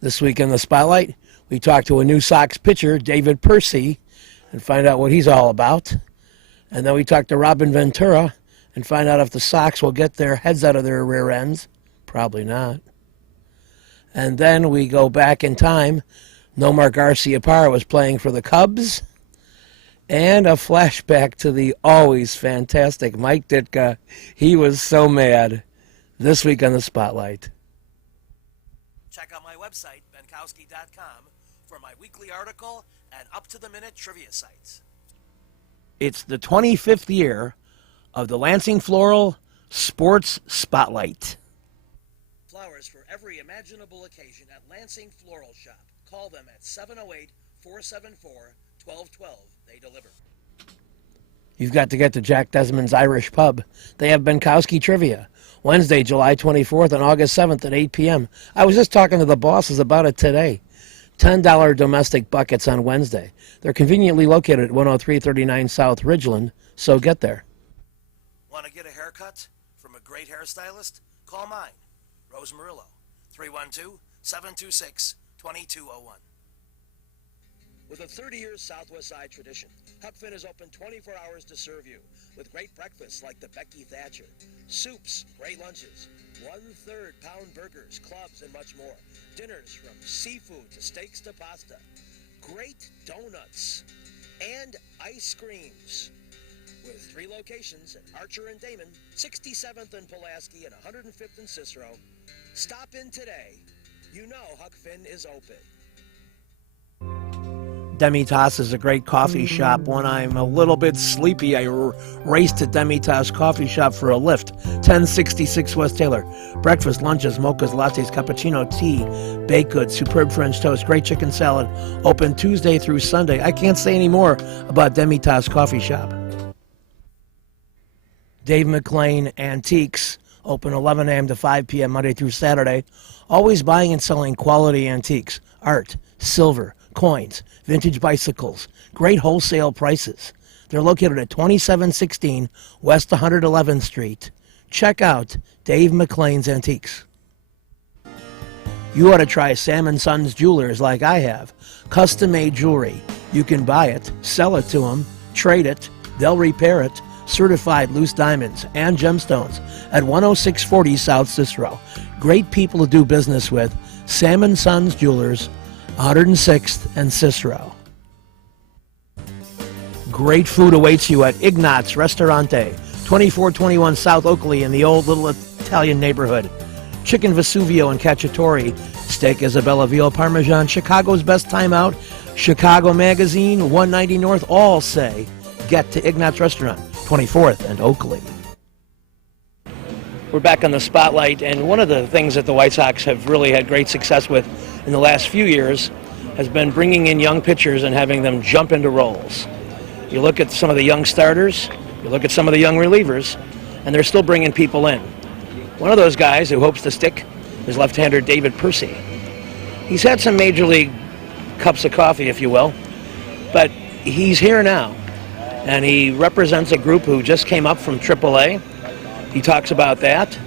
This week in the Spotlight, we talk to a new Sox pitcher, David Percy, and find out what he's all about. And then we talk to Robin Ventura and find out if the Sox will get their heads out of their rear ends. Probably not. And then we go back in time. Nomar Garciaparra was playing for the Cubs. And a flashback to the always fantastic Mike Ditka. He was so mad. This week on the Spotlight. Check out my website, benkowski.com, for my weekly article and up-to-the-minute trivia sites. It's the 25th year of the Lansing Floral Sports Spotlight. Flowers for every imaginable occasion at Lansing Floral Shop. Call them at 708-474-1212. They deliver. You've got to get to Jack Desmond's Irish Pub. They have Benkowski Trivia. Wednesday, July 24th and August 7th at 8 p.m. I was just talking to the bosses about it today. $10 domestic buckets on Wednesday. They're conveniently located at 10339 South Ridgeland, so get there. Want to get a haircut from a great hairstylist? Call mine, Rose Murillo, 312-726-2201. With a 30-year Southwest Side tradition, Huck Finn is open 24 hours to serve you with great breakfasts like the Becky Thatcher, soups, great lunches, 1/3 pound burgers, clubs, and much more. Dinners from seafood to steaks to pasta, great donuts, and ice creams. With 3 locations at Archer and Damon, 67th and Pulaski, and 105th and Cicero. Stop in today. You know Huck Finn is open. Demitas is a great coffee shop. When I'm a little bit sleepy, I race to Demitas Coffee Shop for a lift. 1066 West Taylor. Breakfast, lunches, mochas, lattes, cappuccino, tea, baked goods, superb French toast, great chicken salad. Open Tuesday through Sunday. I can't say any more about Demitas Coffee Shop. Dave McLean Antiques. Open 11 a.m. to 5 p.m. Monday through Saturday. Always buying and selling quality antiques, art, silver, coins, vintage bicycles, great wholesale prices. They're located at 2716 West 111th Street. Check out Dave McLean's Antiques. You ought to try Sam & Sons Jewelers like I have. Custom-made jewelry. You can buy it, sell it to them, trade it, they'll repair it. Certified loose diamonds and gemstones at 10640 South Cicero. Great people to do business with. Sam & Sons Jewelers, 106th and Cicero. Great food awaits you at Ignat's Ristorante, 2421 South Oakley in the old little Italian neighborhood. Chicken Vesuvio and Cacciatore, steak Isabella veal Parmesan, Chicago's best time out, Chicago Magazine, 190 North, all say get to Ignat's Restaurant, 24th and Oakley. We're back on the Spotlight, and one of the things that the White Sox have really had great success with in the last few years has been bringing in young pitchers and having them jump into roles. You look at some of the young starters, you look at some of the young relievers, and they're still bringing people in. One of those guys who hopes to stick is left-hander David Percy. He's had some major league cups of coffee, if you will, but he's here now, and he represents a group who just came up from AAA. He talks about that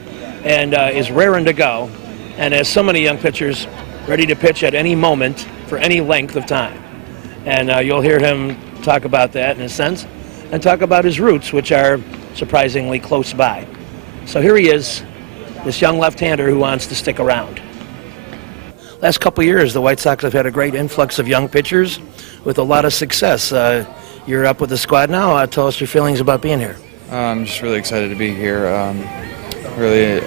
and is raring to go, and has so many young pitchers ready to pitch at any moment for any length of time. And you'll hear him talk about that in a sense, and talk about his roots, which are surprisingly close by. So here he is, this young left-hander who wants to stick around. Last couple of years, the White Sox have had a great influx of young pitchers with a lot of success. You're up with the squad now. Tell us your feelings about being here. I'm just really excited to be here. Really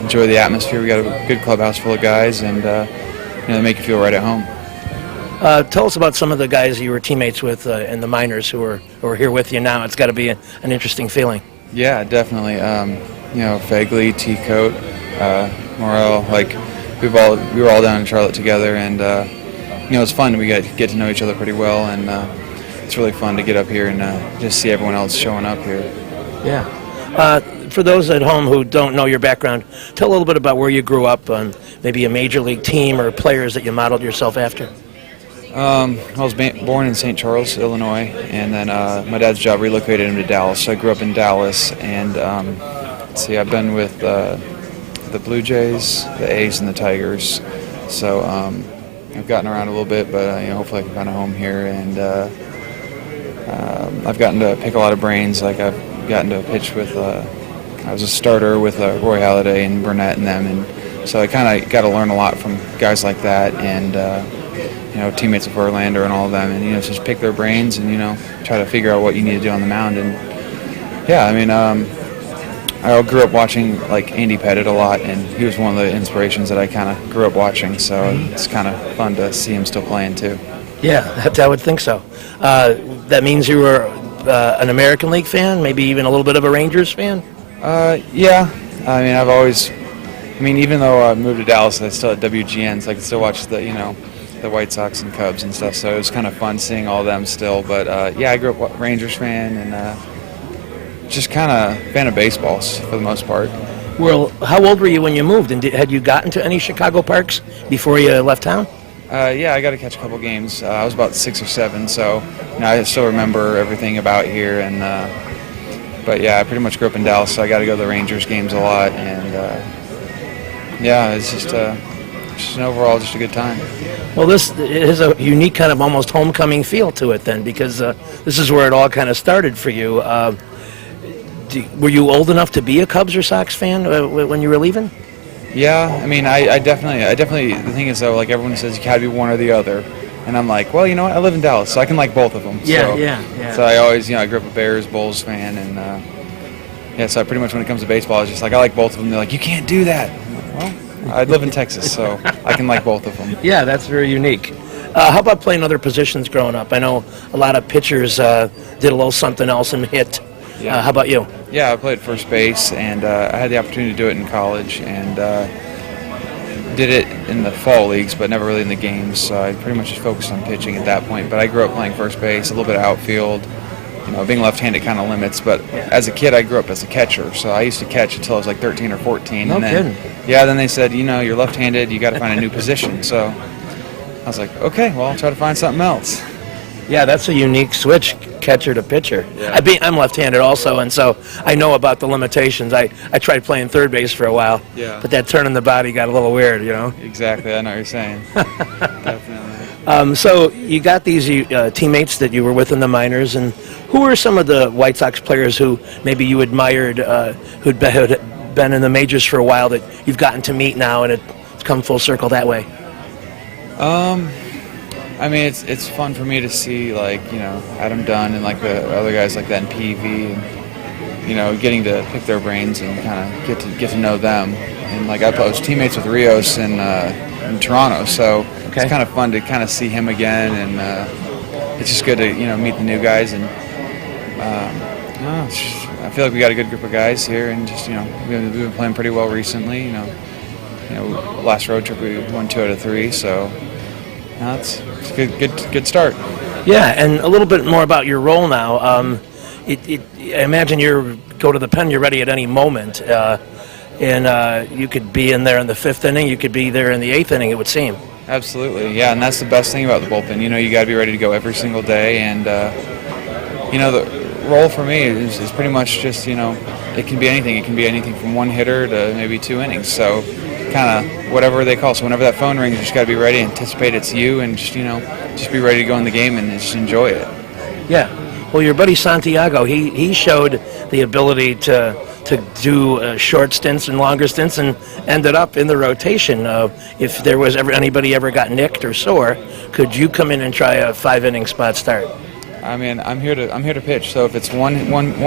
enjoy the atmosphere. We got a good clubhouse full of guys, and they make you feel right at home. Tell us about some of the guys you were teammates with in the minors who are here with you now. It's got to be an interesting feeling. Yeah, definitely. Fegley, T-Coat, Morel, we were all down in Charlotte together, and it's fun. We get to know each other pretty well, and it's really fun to get up here and just see everyone else showing up here. Yeah. For those at home who don't know your background, tell a little bit about where you grew up, on maybe a major league team or players that you modeled yourself after. I was born in St. Charles, Illinois, and then my dad's job relocated him to Dallas. So I grew up in Dallas, and I've been with the Blue Jays, the A's, and the Tigers. So I've gotten around a little bit, but hopefully I can find a home here. And I've gotten to pick a lot of brains. Like I've gotten to pitch with. I was a starter with Roy Halladay and Burnett and them, and so I kind of got to learn a lot from guys like that, and teammates of Verlander and all of them, and just pick their brains and try to figure out what you need to do on the mound. And yeah, I mean, I grew up watching like Andy Pettitte a lot, and he was one of the inspirations that I kind of grew up watching. So it's kind of fun to see him still playing too. Yeah, I would think so. That means you were an American League fan, maybe even a little bit of a Rangers fan? Yeah. I mean, I've always, even though I moved to Dallas, I still had WGN, so I could still watch the White Sox and Cubs and stuff. So it was kind of fun seeing all of them still. But yeah, I grew up a Rangers fan and just kind of fan of baseball for the most part. Well, how old were you when you moved, and had you gotten to any Chicago parks before you left town? Yeah, I got to catch a couple games. I was about 6 or 7, so I still remember everything about here. And but yeah, I pretty much grew up in Dallas, so I got to go to the Rangers games a lot. And yeah, it's just an overall just a good time. Well, this is a unique kind of almost homecoming feel to it then, because this is where it all kind of started for you. Were you old enough to be a Cubs or Sox fan when you were leaving? Yeah, I definitely. The thing is though, like everyone says, you gotta be one or the other, and I'm like, well, you know what? I live in Dallas, so I can like both of them. Yeah. So I always, I grew up a Bears, Bulls fan, and yeah. So I pretty much when it comes to baseball, I was just like, I like both of them. They're like, you can't do that. Well, I live in Texas, so I can like both of them. Yeah, that's very unique. How about playing other positions growing up? I know a lot of pitchers did a little something else and hit. Yeah. How about you? Yeah, I played first base, and I had the opportunity to do it in college, and did it in the fall leagues, but never really in the games. So I pretty much just focused on pitching at that point. But I grew up playing first base, a little bit of outfield. Being left-handed kind of limits. But as a kid, I grew up as a catcher, so I used to catch until I was like 13 or 14. No and then, kidding. Yeah, then they said, you're left-handed, you got to find a new position. So I was like, okay, well, I'll try to find something else. Yeah, that's a unique switch, catcher to pitcher. Yeah. I'm left-handed also, and so I know about the limitations. I tried playing third base for a while, Yeah. but that turn in the body got a little weird, Exactly, I know what you're saying. Definitely. So you got these teammates that you were with in the minors, and who are some of the White Sox players who maybe you admired, who'd been in the majors for a while that you've gotten to meet now, and it's come full circle that way? It's fun for me to see Adam Dunn and like the other guys like that in PV, and getting to pick their brains and kind of get to know them. And like I was teammates with Rios in Toronto, so Okay. It's kind of fun to kind of see him again, and it's just good to meet the new guys. And I feel like we got a good group of guys here, and just we've been playing pretty well recently. Last road trip we won 2 out of 3, so. No, it's a good start. Yeah, and a little bit more about your role now. I imagine you go to the pen, you're ready at any moment, and you could be in there in the 5th inning, you could be there in the 8th inning, it would seem. Absolutely, yeah, and that's the best thing about the bullpen. You got to be ready to go every single day, and the role for me is pretty much just it can be anything. It can be anything from one hitter to maybe 2 innings. So. Kind of whatever they call. So whenever that phone rings, you just got to be ready, anticipate it's you, and just be ready to go in the game and just enjoy it. Yeah. Well, your buddy Santiago, he showed the ability to do short stints and longer stints, and ended up in the rotation. If there was anybody ever got nicked or sore, could you come in and try a 5-inning spot start? I'm here to pitch. So if it's one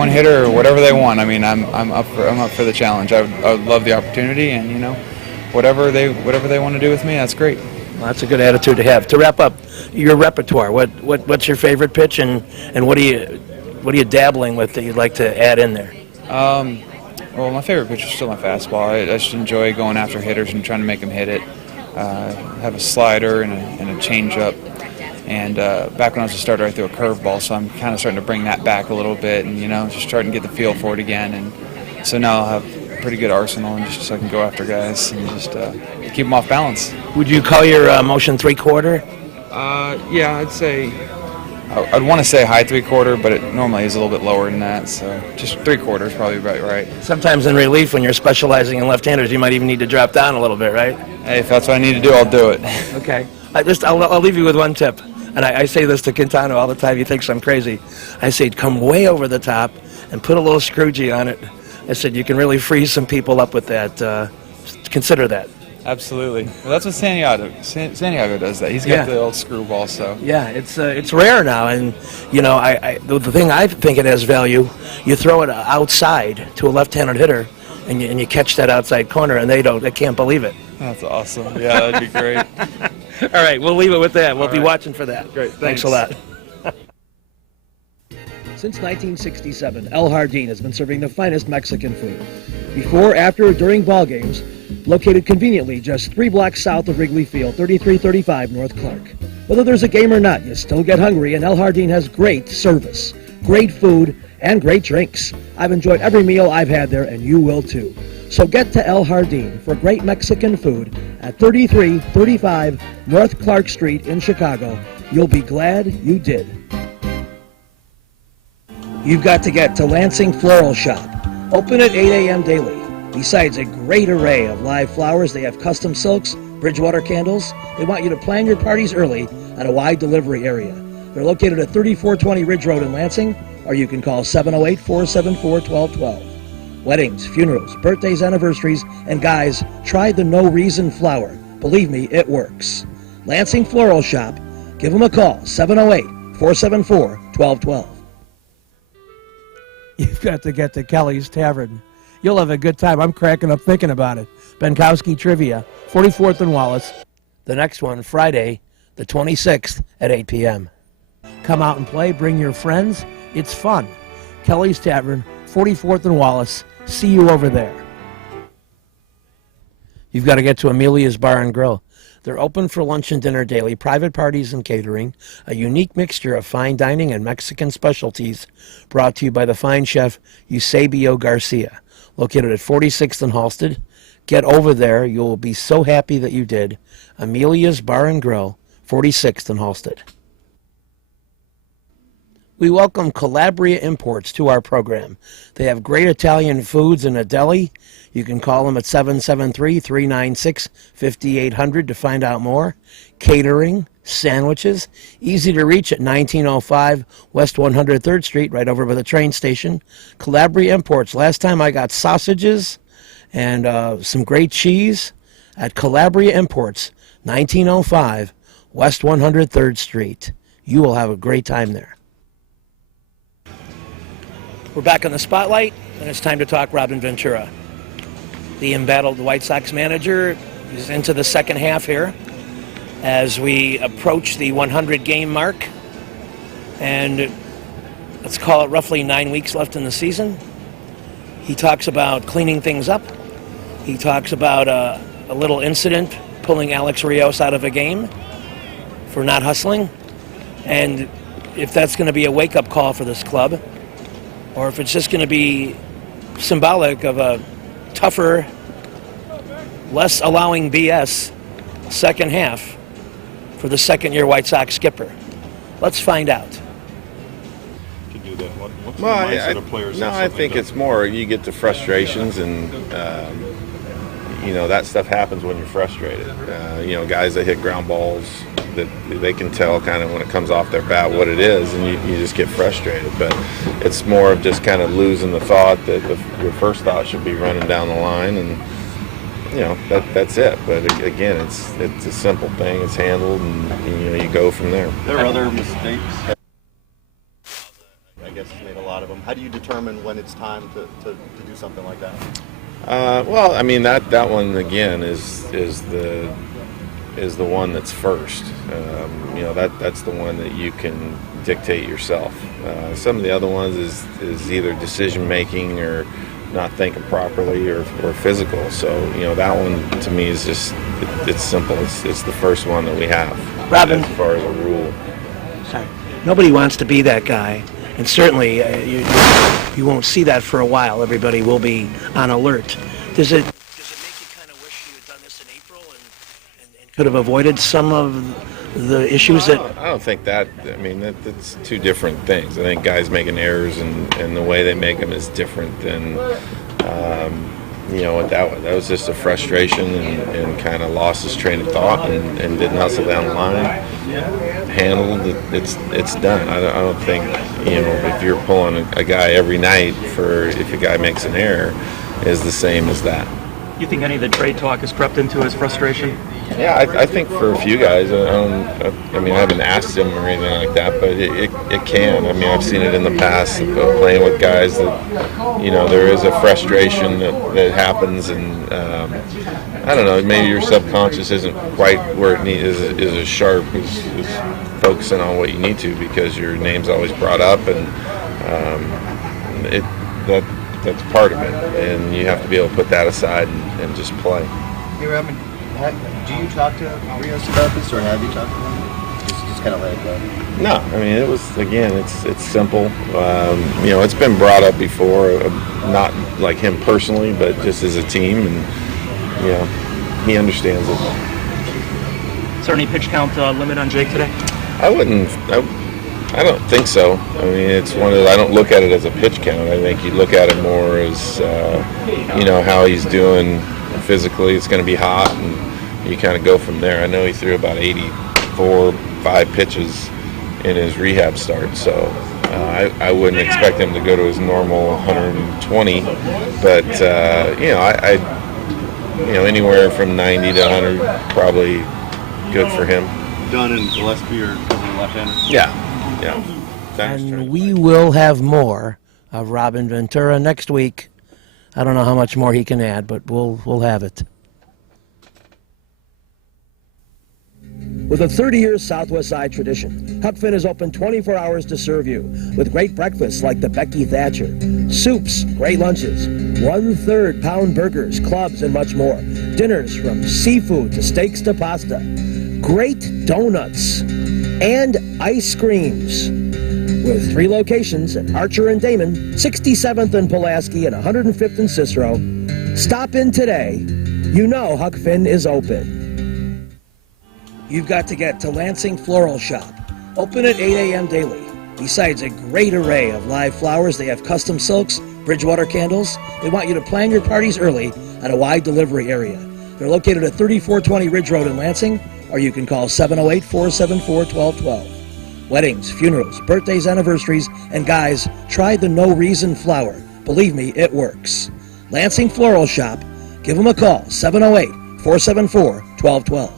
hitter or whatever they want, I'm up for the challenge. I would love the opportunity, and whatever they want to do with me, that's great. Well, that's a good attitude to have. To wrap up your repertoire, what's your favorite pitch, and what are you dabbling with that you'd like to add in there? Well, my favorite pitch is still my fastball. I just enjoy going after hitters and trying to make them hit it. Have a slider and a changeup. And back when I was a starter, I threw a curveball, so I'm kind of starting to bring that back a little bit, and just starting to get the feel for it again. And so now I'll have pretty good arsenal, and just so I can go after guys and just keep them off balance. Would you call your motion 3/4? Yeah, I'd say I'd want to say high 3/4, but it normally is a little bit lower than that. So just 3/4 is probably about right. Sometimes in relief, when you're specializing in left-handers, you might even need to drop down a little bit, right? Hey, if that's what I need to do, I'll do it. Okay. I'll leave you with one tip, and I say this to Quintano all the time. He thinks I'm crazy. I say, come way over the top and put a little scroogey on it. I said, you can really freeze some people up with that. Consider that. Absolutely. Well, that's what Santiago does. That he's got Yeah. the old screwball. So Yeah, it's rare now, and you know, the thing I think it has value. You throw it outside to a left-handed hitter, and you catch that outside corner, and they can't believe it. that's awesome. Yeah, that'd be great. All right, we'll leave it with that. We'll All be right. watching for that. Great, Thanks a lot. Since 1967, El Jardín has been serving the finest Mexican food. Before, after, or during ball games, located conveniently just 3 blocks south of Wrigley Field, 3335 North Clark. Whether there's a game or not, you still get hungry, and El Jardín has great service, great food, and great drinks. I've enjoyed every meal I've had there, and you will too. So get to El Jardín for great Mexican food at 3335 North Clark Street in Chicago. You'll be glad you did. You've got to get to Lansing Floral Shop. Open at 8 a.m. daily. Besides a great array of live flowers, they have custom silks, Bridgewater candles. They want you to plan your parties early and a wide delivery area. They're located at 3420 Ridge Road in Lansing, or you can call 708-474-1212. Weddings, funerals, birthdays, anniversaries, and guys, try the No Reason flower. Believe me, it works. Lansing Floral Shop. Give them a call, 708-474-1212. You've got to get to Kelly's Tavern. You'll have a good time. I'm cracking up thinking about it. Benkowski Trivia, 44th and Wallace. The next one, Friday, the 26th at 8 p.m. Come out and play. Bring your friends. It's fun. Kelly's Tavern, 44th and Wallace. See you over there. You've got to get to Amelia's Bar and Grill. They're open for lunch and dinner daily, private parties and catering, a unique mixture of fine dining and Mexican specialties, brought to you by the fine chef Eusebio Garcia, located at 46th and Halsted. Get over there. You'll be so happy that you did. Amelia's Bar and Grill, 46th and Halsted. We welcome Calabria Imports to our program. They have great Italian foods in a deli. You can call them at 773-396-5800 to find out more. Catering, sandwiches, easy to reach at 1905 West 103rd Street, right over by the train station. Calabria Imports. Last time I got sausages and some great cheese at Calabria Imports, 1905 West 103rd Street. You will have a great time there. We're back on the spotlight, and it's time to talk Robin Ventura. The embattled White Sox manager is into the second half here as we approach the 100-game mark. And let's call it roughly 9 weeks left in the season. He talks about cleaning things up. He talks about a little incident pulling Alex Rios out of a game for not hustling. And if that's going to be a wake-up call for this club, or if it's just going to be symbolic of a tougher, less allowing BS second half for the second-year White Sox skipper. Let's find out. To do that, what's the Well, mindset of players? no, I think it's more you get to frustrations, and that stuff happens when you're frustrated. Guys that hit ground balls, that they can tell kind of when it comes off their bat what it is, and you just get frustrated. But it's more of just kind of losing the thought that your first thought should be running down the line, and that's it. But again, it's a simple thing. It's handled, and you go from there. There are other mistakes. I guess you made a lot of them. How do you determine when it's time to do something like that? Well, I mean that one again is the one that's first. That's the one that you can dictate yourself. Some of the other ones is either decision making or not thinking properly or physical. So that one to me is just it's simple. It's the first one that we have. Robin, as far as a rule. sorry, nobody wants to be that guy, and certainly you won't see that for a while. Everybody will be on alert. Does it make you kind of wish you had done this in April and could have avoided some of the issues that. I don't think that. I mean, that's two different things. I think guys making errors and the way they make them is different than, what that was just a frustration and kind of lost his train of thought and didn't hustle down the line. Handled it, it's done. I don't think if you're pulling a guy every night for if a guy makes an error is the same as that. You think any of the trade talk has crept into his frustration? Yeah, I think for a few guys, I haven't asked him or anything like that, but it can. I mean, I've seen it in the past of playing with guys that, there is a frustration that happens, and I don't know, maybe your subconscious isn't quite where it is as sharp as focusing on what you need to because your name's always brought up, and that's part of it, and you have to be able to put that aside and just play. Hey, Robin, do you talk to Rios about this, or have you talked to him? Just kind of let it go. No, I mean it was it's simple. It's been brought up before, not like him personally, but just as a team, and he understands it. Is there any pitch count limit on Jake today? I don't think so. I mean, it's one of those, I don't look at it as a pitch count. I think you look at it more as how he's doing physically. It's going to be hot, and you kind of go from there. I know he threw about 5 pitches in his rehab start, so I wouldn't expect him to go to his normal 120, but anywhere from 90 to 100 probably good for him. Dunn and Gillespie are left-handers. Yeah. And we will have more of Robin Ventura next week. I don't know how much more he can add, but we'll have it. With a 30-year Southwest Side tradition, Huck Finn is open 24 hours to serve you with great breakfasts like the Becky Thatcher, soups, great lunches, 1/3 pound burgers, clubs, and much more. Dinners from seafood to steaks to pasta, great donuts, and ice creams. With 3 locations at Archer and Damon, 67th and Pulaski, and 105th and Cicero. Stop in today. You know Huck Finn is open. You've got to get to Lansing Floral Shop. Open at 8 a.m. daily. Besides a great array of live flowers, they have custom silks, Bridgewater candles. They want you to plan your parties early at a wide delivery area. They're located at 3420 Ridge Road in Lansing, or you can call 708-474-1212. Weddings, funerals, birthdays, anniversaries, and guys, try the No Reason flower. Believe me, it works. Lansing Floral Shop. Give them a call, 708-474-1212.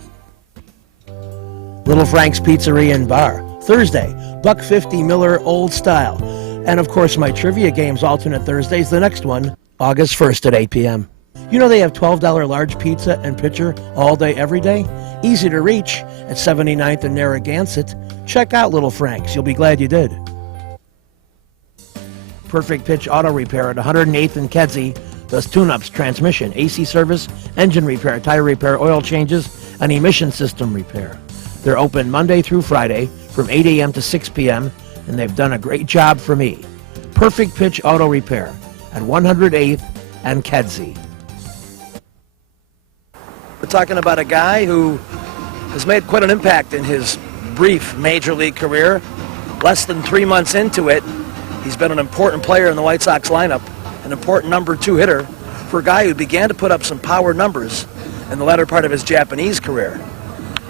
Little Frank's Pizzeria and Bar. Thursday, $1.50 Miller Old Style. And of course, my trivia games alternate Thursdays. The next one, August 1st at 8 p.m. You know they have $12 large pizza and pitcher all day, every day? Easy to reach at 79th and Narragansett. Check out Little Frank's. You'll be glad you did. Perfect Pitch Auto Repair at 108th and Kedzie does tune-ups, transmission, AC service, engine repair, tire repair, oil changes, and emission system repair. They're open Monday through Friday from 8 a.m. to 6 p.m., and they've done a great job for me. Perfect Pitch Auto Repair at 108th and Kedzie. We're talking about a guy who has made quite an impact in his brief major league career. Less than 3 months into it, he's been an important player in the White Sox lineup, an important number 2 hitter for a guy who began to put up some power numbers in the latter part of his Japanese career.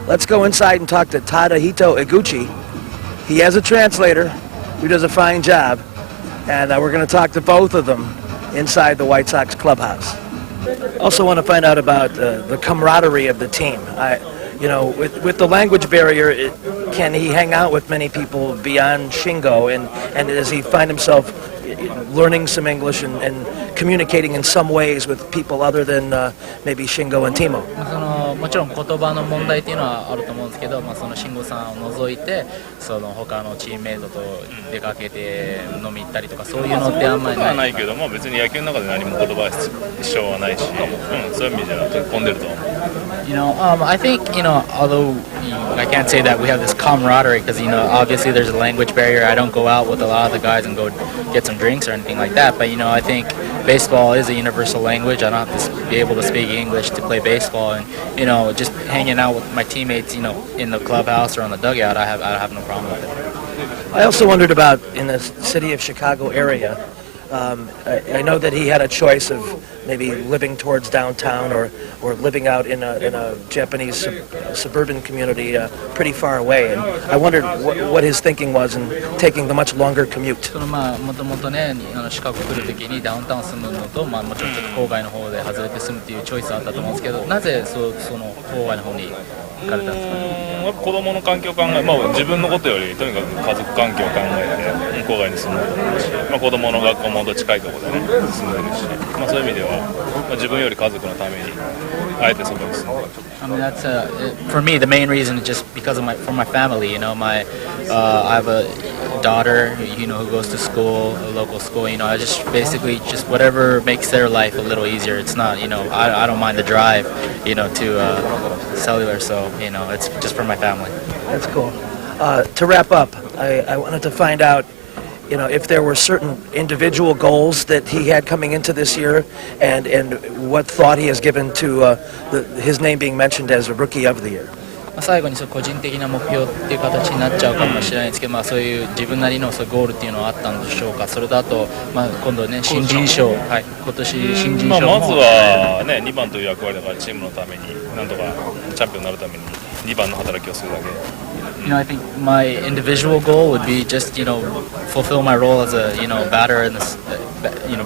Let's go inside and talk to Tadahito Iguchi. He has a translator who does a fine job, and we're going to talk to both of them inside the White Sox clubhouse. Also want to find out about the camaraderie of the team. With the language barrier, can he hang out with many people beyond Shingo, and does he find himself learning some English and communicating in some ways with people other than maybe Shingo and Timo? もちろん言葉の問題っていうのはあると思うんですけど、その慎吾さんを除いて他のチームメイトと出かけて飲み行ったりとかそういうのってあんまりない。ないけども別に野球の中で何も言葉は支障はないし、そういう意味じゃ飛び込んでると思う。I think, although I can't say that we have this camaraderie because, obviously there's a language barrier. I don't go out with a lot of the guys and go get some drinks or anything like that. But, I think baseball is a universal language. I don't have to be able to speak English to play baseball. And, just hanging out with my teammates, in the clubhouse or on the dugout, I have no problem with it. I also wondered about in the city of Chicago area. I know that he had a choice of maybe living towards downtown or living out in a Japanese suburban community pretty far away. And I wondered what his thinking was in taking the much longer commute. もともとね、シカゴ来るときにダウンタウン住むのと、もちろんちょっと郊外の方で外れて住むっていうチョイスあったと思うんですけど、なぜその郊外の方に行かれたんですか？やっぱ子供の環境を考え、自分のことよりとにかく家族環境を考えて郊外に住もうと思うし、子供の学校も近いところでね住んでるし、そういう意味では、自分より家族のためにあえてそこに住んでる。I mean, that's for me. The main reason is just because of for my family. I have a daughter, who goes to school, a local school. I just basically just whatever makes their life a little easier. It's not, I don't mind the drive, to cellular. So, it's just for my family. That's cool. To wrap up, I wanted to find out, if there were certain individual goals that he had coming into this year, and what thought he has given to his name being mentioned as a Rookie of the Year. 最後に個人的な目標っていう形になっちゃうかもしれないですけど、そういう自分なりのゴールっていうのはあったんでしょうか。それとあと、今度ね新人賞、今年新人賞も、まずはね2番という役割だからチームのためになんとかチャンピオンになるために2番の働きをするだけ。I think my individual goal would be just, fulfill my role as a, batter in this,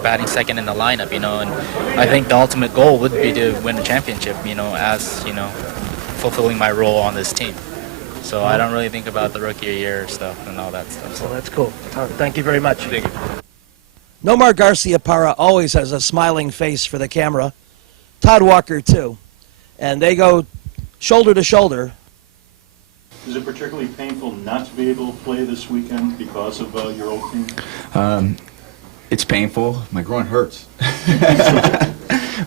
batting second in the lineup, and I think the ultimate goal would be to win a championship, as, fulfilling my role on this team. So I don't really think about the rookie year stuff and all that stuff. So that's cool. Thank you very much. Thank you. Nomar Garciaparra always has a smiling face for the camera. Todd Walker, too. And they go shoulder to shoulder. Is it particularly painful not to be able to play this weekend because of your old team? It's painful. My groin hurts.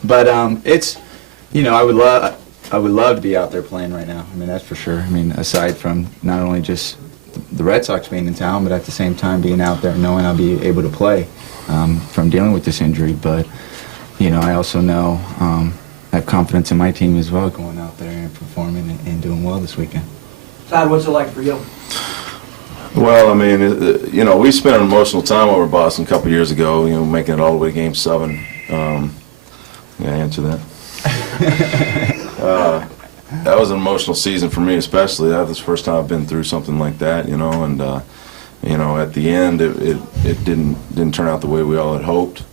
But it's, I would love to be out there playing right now. I mean, that's for sure. I mean, aside from not only just the Red Sox being in town, but at the same time being out there knowing I'll be able to play from dealing with this injury. But, I also know I have confidence in my team as well, going out there and performing and doing well this weekend. Todd, what's it like for you? Well, I mean, we spent an emotional time over Boston a couple years ago, making it all the way to Game 7. Yeah, answer that. That was an emotional season for me, especially. That was the first time I've been through something like that, and at the end, it didn't turn out the way we all had hoped.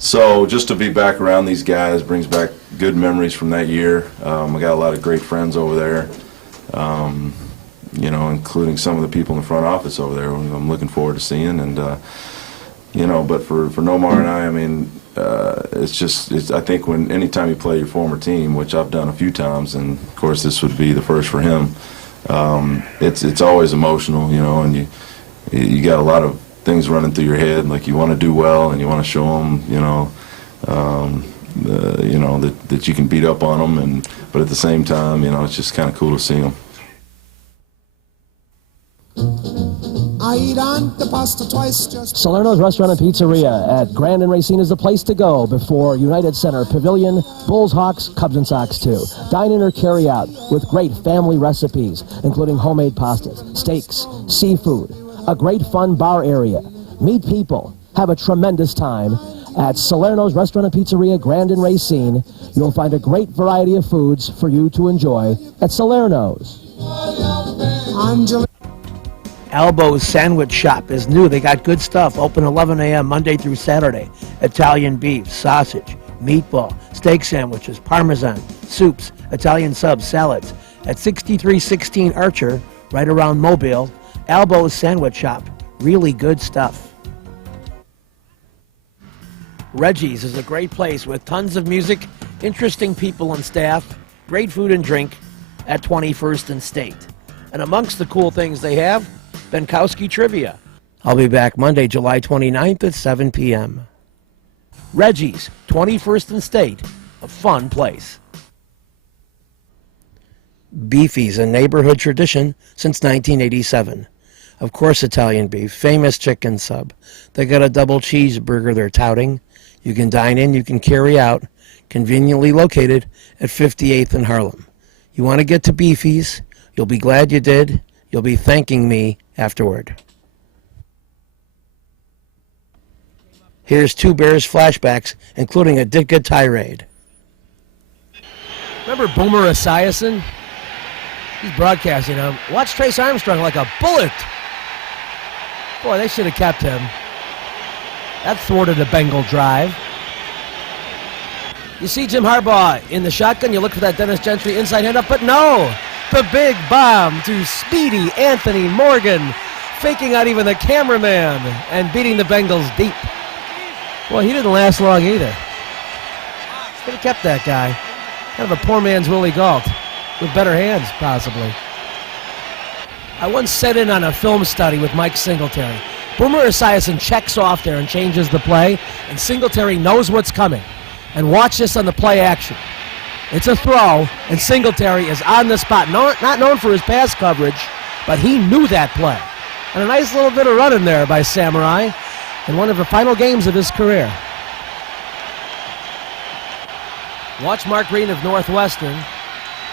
So just to be back around these guys brings back good memories from that year. I got a lot of great friends over there. Including some of the people in the front office over there, I'm looking forward to seeing. And, but for Nomar and I mean, I think anytime you play your former team, which I've done a few times, and of course this would be the first for him, it's always emotional, and you got a lot of things running through your head, like you want to do well and you want to show them, that you can beat up on them, but at the same time, it's just kind of cool to see them. I eat the pasta twice. Salerno's Restaurant and Pizzeria at Grand and Racine is the place to go before United Center Pavilion, Bulls, Hawks, Cubs, and Sox too. Dine in or carry out with great family recipes, including homemade pastas, steaks, seafood, a great fun bar area. Meet people. Have a tremendous time. At Salerno's Restaurant and Pizzeria, Grand and Racine, you'll find a great variety of foods for you to enjoy at Salerno's. Albo's Sandwich Shop is new. They got good stuff. Open 11 a.m. Monday through Saturday. Italian beef, sausage, meatball, steak sandwiches, parmesan, soups, Italian subs, salads. At 6316 Archer, right around Mobile. Albo's Sandwich Shop. Really good stuff. Reggie's is a great place with tons of music, interesting people and staff, great food and drink at 21st and State. And amongst the cool things they have, Benkowski Trivia. I'll be back Monday, July 29th at 7 p.m. Reggie's, 21st and State, a fun place. Beefy's, a neighborhood tradition since 1987. Of course, Italian Beef, famous chicken sub. They got a double cheeseburger they're touting. You can dine in, you can carry out, conveniently located at 58th and Harlem. You want to get to Beefy's, you'll be glad you did. You'll be thanking me afterward. Here's two Bears flashbacks, including a Ditka tirade. Remember Boomer Esiason? He's broadcasting him. Watch Trace Armstrong like a bullet. Boy, they should have kept him. That thwarted a Bengal drive. You see Jim Harbaugh in the shotgun, you look for that Dennis Gentry inside handoff, but no! The big bomb to speedy Anthony Morgan, faking out even the cameraman and beating the Bengals deep. Well, he didn't last long either. Could have kept that guy. Kind of a poor man's Willie Gault, with better hands, possibly. I once set in on a film study with Mike Singletary. Boomer Esiason checks off there and changes the play, and Singletary knows what's coming. And watch this on the play action. It's a throw, and Singletary is on the spot. Not known for his pass coverage, but he knew that play. And a nice little bit of running there by Samurai in one of the final games of his career. Watch Mark Green of Northwestern.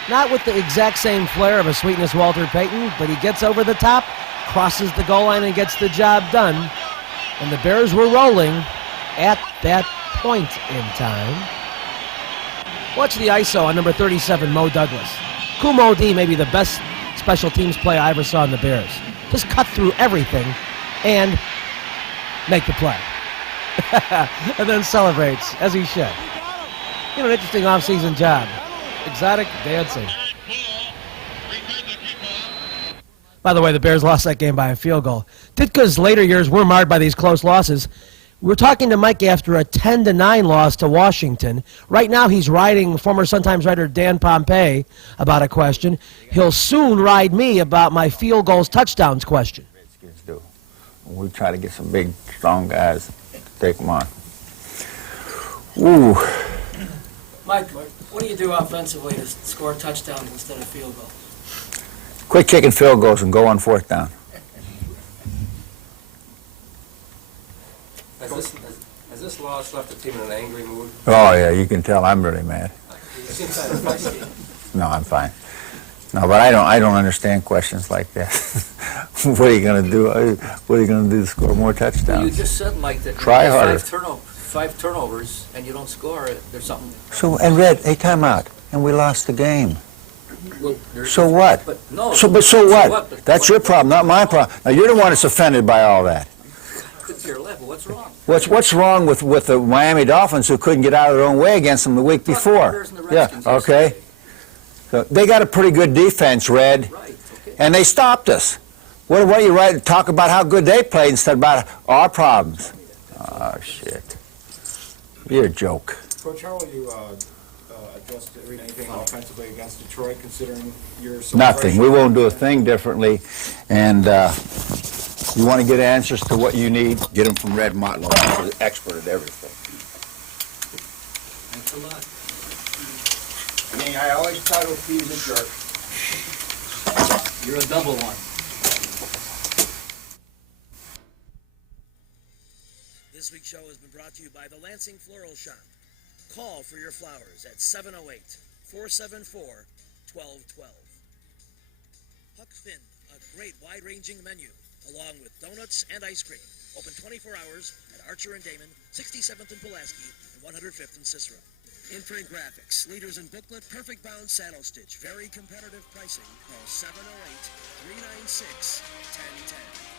Not with the exact same flair of a Sweetness Walter Payton, but he gets over the top, crosses the goal line, and gets the job done. And the Bears were rolling at that point in time. Watch the ISO on number 37, Mo Douglas. Kumo D may be the best special teams play I ever saw in the Bears. Just cut through everything and make the play. And then celebrates, as he should. You know, an interesting off-season job. Exotic dancing. By the way, the Bears lost that game by a field goal. Ditka's later years were marred by these close losses. We were talking to Mike after a 10-9 loss to Washington. Right now he's riding former Sun-Times writer Dan Pompei about a question. He'll soon ride me about my field goals touchdowns question. We try to get some big, strong guys to take them on. Ooh. Mike, what do you do offensively to score touchdowns instead of field goals? Quit kicking field goals and go on fourth down. Has this loss left the team in an angry mood? Oh, yeah, you can tell I'm really mad. You seem kind of feisty. No, I'm fine. No, but I don't understand questions like that. What are you going to do? What are you going to do to score more touchdowns? Well, you just said, Mike, that try harder. Five turnovers and you don't score it. There's something. So, and Red, hey, time out, and we lost the game. Well, so what? But no. So what? That's your problem, not my problem. Now you're the one that's offended by all that. To your level, what's wrong? What's wrong with the Miami Dolphins who couldn't get out of their own way against them the week before? Yeah, okay. So they got a pretty good defense, Red, and they stopped us. What are you right to talk about how good they played instead about our problems? Oh shit, you're a joke. Coach, how will you adjust anything offensively against Detroit, considering your Nothing. We won't do a thing differently, and. You want to get answers to what you need, get them from Red Motlow, who's an expert at everything. Thanks a lot. I mean, I always title Steve's a jerk. You're a double one. This week's show has been brought to you by the Lansing Floral Shop. Call for your flowers at 708-474-1212. Huck Finn, a great wide-ranging menu, along with donuts and ice cream. Open 24 hours at Archer and Damon, 67th and Pulaski, and 105th and Cicero. Imprint Graphics, leaders in booklet, perfect bound saddle stitch, very competitive pricing. Call 708-396-1010.